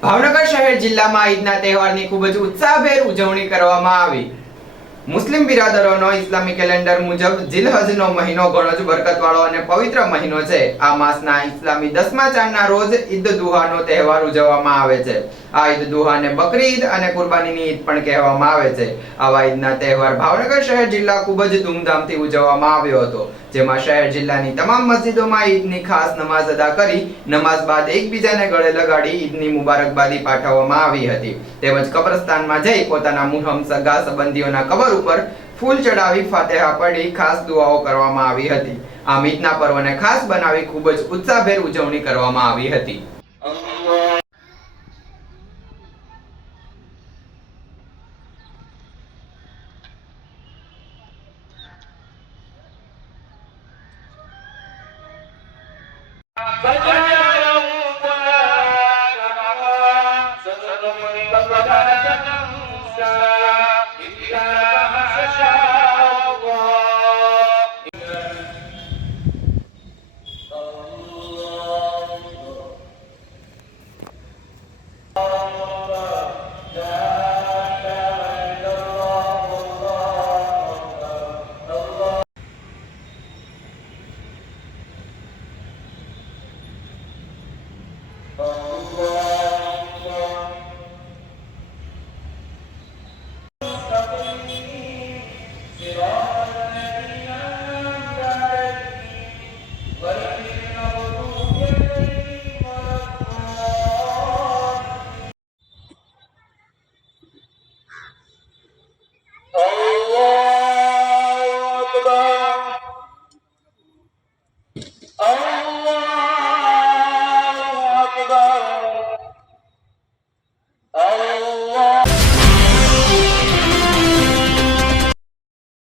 ભાવનગર શહેર જિલ્લામાં ઈદના તહેવારની ખૂબ જ ઉત્સાહભેર ઉજવણી કરવામાં આવી। મુસ્લિમ બિરાદરોનો ઇસ્લામી કેલેન્ડર મુજબ જિલહજનો મહિનો ઘણો જ બરકતવાળો અને પવિત્ર મહિનો છે। આ માસના ઇસ્લામી 10મા ચાંદના રોજ ઈદ દુહાનો તહેવાર ઉજવવામાં આવે છે। આ ઈદ દુહાને બકરી ઈદ અને કુરબાનીની ઈદ પણ કહેવામાં આવે છે। આવા ઈદના તહેવાર ભાવનગર શહેર જિલ્લા ખૂબ જ ધૂમધામથી ઉજવવામાં આવ્યો હતો, જેમાં શહેર જિલ્લાની તમામ મસ્જિદોમાં ઈદની ખાસ નમાઝ અદા કરી નમાઝ બાદ એકબીજાને ગળે લગાડી ઈદની મુબારકબાદી પાઠવવામાં આવી હતી। તેમજ કબ્રસ્તાનમાં જઈ પોતાના મુહરમ સગા સંબંધીઓના કબર ઉપર ફૂલ ચડાવી ફાતિહા પઢી ખાસ દુઆઓ કરવામાં આવી હતી। આ ઈદના પર્વને ખાસ બનાવી ખૂબ જ ઉત્સાહભેર ઉજવણી કરવામાં આવી હતી।